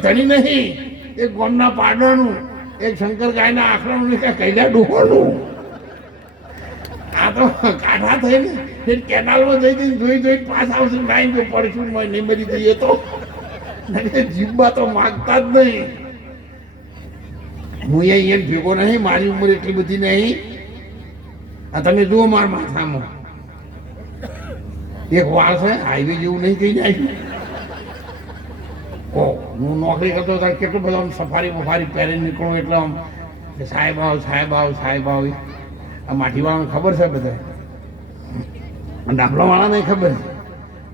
ધણી નહીં એક ગોમના પાડવાનું એક શંકર ગાયના આખરાનું ને કૈલા ડોહોનું આ તો કાઢા થઈને ને કેનાલમાં જઈ જઈને જોઈ જોઈ પાસ આવશે, નાઈ જો પડશું નહીં મરી જઈએ તો. જીવવા તો માગતા જ નહીં. હું એ અહીંયા ભેગો નહીં, મારી ઉંમર એટલી બધી નહીં. આ તમે જુઓ મારા માથામાં. એક વાળ છે, હાઈવે જેવું નહીં થઈ જાય હું નોકરી કરતો ત્યારે કેટલું બધું આમ સફારી બફારી પહેરીને નીકળું એટલે આમ સાહેબ આવ સાહેબ આવ સાહેબ આવ. આ માટીવાળાને ખબર છે બધા ડાબલાવાળાને ખબર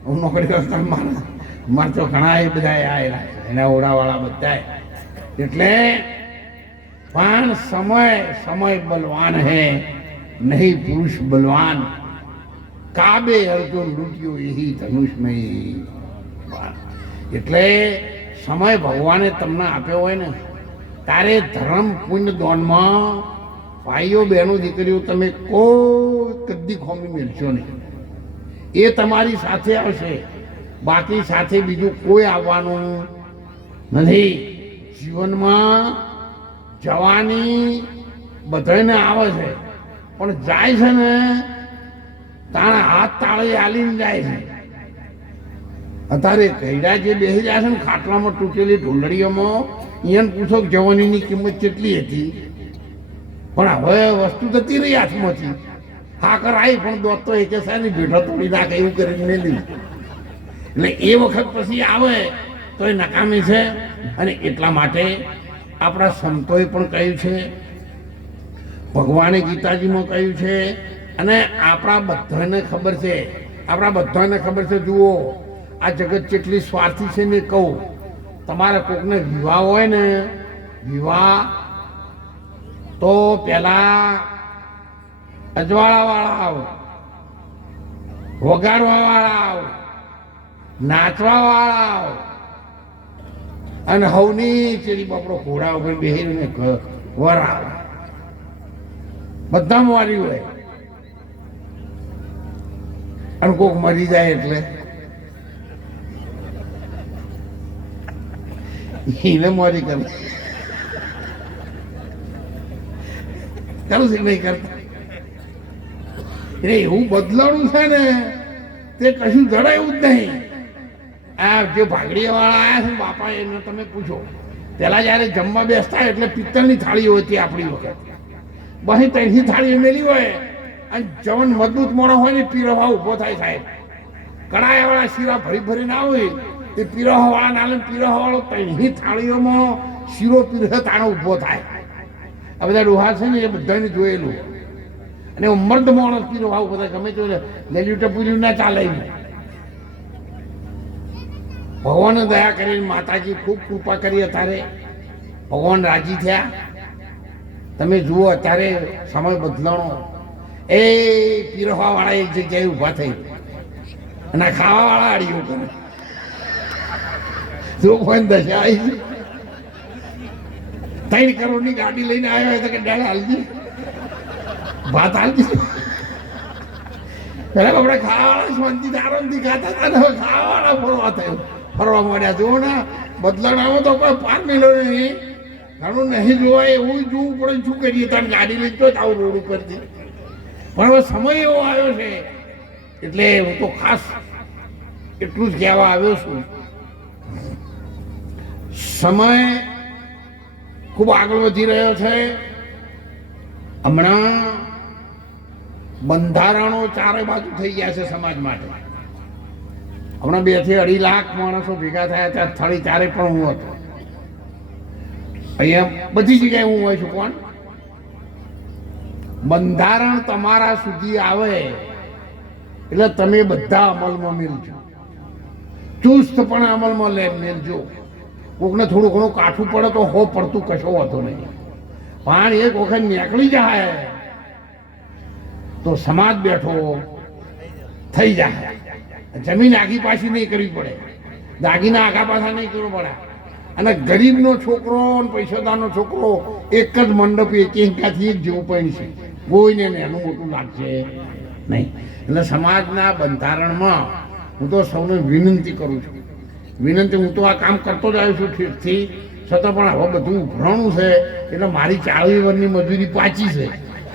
હું નોકરી કરતો મારા, મારે તો ઘણા એ બધા આવેલા એના ઓળાવાળા બધા એટલે પણ સમય સમય બલવાન હે, નહીં પુરુષ બલવાન. કાબે અર્જુન લૂટ્યો એહી ધનુષમય. એટલે સમય ભગવાને તમને આપ્યો હોય ને, તારે ધર્મ પુણ્ય દોનમાં ભાઈઓ બહેનો દીકરીઓ તમે કોઈ કદી ખોમી મેળશો નહીં. એ તમારી સાથે આવશે, બાકી સાથે બીજું કોઈ આવવાનું નથી. જીવનમાં જવાની બધાને આવે છે, પણ જાય છે ને તાણા હાથ તાળે આલીને જાય છે. અત્યારે કૈડા જે બેસી રહ્યા છે ને, ખાટલામાં તૂટેલી ઢોલડીઓમાં એને પૂછો કે જવાનીની કિંમત કેટલી હતી? પણ હવે વસ્તુ થતી રહી હાથમાંથી. હા આવી પણ દોત તો એકે સાહેબ ભેઠો તોડી નાખે એવું કરીને મેલી. એટલે એ વખત પછી આવે તો એ નકામી છે. અને એટલા માટે આપણા સંતોએ પણ કહ્યું છે, ભગવાને ગીતાજીમાં કહ્યું છે, અને આપણા બધાને ખબર છે, આપણા બધાને ખબર છે, જુઓ આ જગત જેટલી સ્વાર્થી છે ને કહું. તમારા કોકને વિવાહ હોય ને, વિવાહ તો પેલા અજવાળા વાળા આવો વગાડવા વાળા આવે નાચવા વાળા આવો. અને હવની ચેરી બાપડો ઘોડા ઉપર બેહીને વર આવે. બધા મારી હોય. અને કોક મરી જાય એટલે એને મોરી કરે. ચાલું છે નહીં કરતા? એટલે એવું બદલાણું છે ને, તે કશું એવું જ નહીં. આ જે ભાગડીયા વાળા આવ્યા છે બાપા, એને તમે પૂછો. પેલા જ્યારે જમવા બેસતા એટલે પિત્તળની થાળી હતી આપણી વખત. બહી ત્રણથી થાળી મેલી હોય અને જવન મજબૂત મોણો હોય ને, પીરવા ઊભો થાય સાહેબ. કડાયા વાળા શીરા ભરી ભરીને આવે તે પીરવા વાળા નાલે પીરવા વાળો થાળીઓમાં શીરો પીરહ તાણો ઊભો થાય. આ બધા ડોહા છે ને એ બધાને જોયેલું. અને મર્દ માણસ પીરો આવું બધા ગમે તો લેલ્યું પૂર્યું ના ચાલે ભગવાન ભગવાને દયા કરીને માતાજી ખૂબ કૃપા કરી અત્યારે. ભગવાન રાજી થયા. તમે જુઓ અત્યારે સમય બદલાણો. એ પીરવા વાળા એક જગ્યાએ ઊભા થઈ. અને ખાવા વાળા અડીઓ કરે. કોઈ દશા આવી ત્રણ કરોડની ગાડી લઈને આવ્યો હોય તો કે ડેડ હાલજી. ભાત હાલજી. પેલા આપણે ખાવાવાળા શાંતિ આરામથી ખાતા હતા ને હવે ખાવાવાળા ફરવા થયું. ફરવા માંડ્યા. જુઓ ને, બદલાણામાં તો કોઈ પાંચ મિલો નહીં. ઘણું નહીં જોવાય એવું જોવું પડે શું કરીએ? તારે ગાડી લઈ તો જ આવું રોડ ઉપરથી. પણ હવે સમય એવો આવ્યો છે. એટલે હું તો ખાસ એટલું જ કહેવા આવ્યો છું. સમય ખૂબ આગળ વધી રહ્યો છે. હમણાં બંધારણો ચારે બાજુ થઈ ગયા છે સમાજ માટે. હમણાં બેથી અઢી લાખ માણસો ભેગા થયા ત્યાં થળી ચારે પણ હું હતો. અહીંયા બધી જગ્યાએ હું હોય છું. કોણ? બંધારણ તમારા સુધી આવે એટલે તમે બધા અમલમાં મેલજો. ચુસ્તપણે અમલમાં લે મેલજો. કોકને થોડું ઘણું કાઠું પડે તો હો, પડતું કશો વાંધો નહીં. પણ એક વખત નીકળી જાય. તો સમાજ બેઠો, થઈ જાય. જમીન આગી પાછી નહીં કરવી પડે. દાગીના આગા પાછા નહીં કરવું પડે. અને ગરીબનો છોકરો પૈસાદારનો છોકરો એક જ મંડપ, એક એકાથી એક જેવું પણ છે. કોઈને એનું મોટું લાગશે નહીં. એટલે સમાજના બંધારણમાં હું તો સૌને વિનંતી કરું છું વિનંતી, હું તો આ કામ કરતો જ આવ્યો છું ઠીકથી છતાં પણ હવે બધું ઉભરાણું છે, એટલે મારી ચાળવી વરની મજૂરી પાછી છે.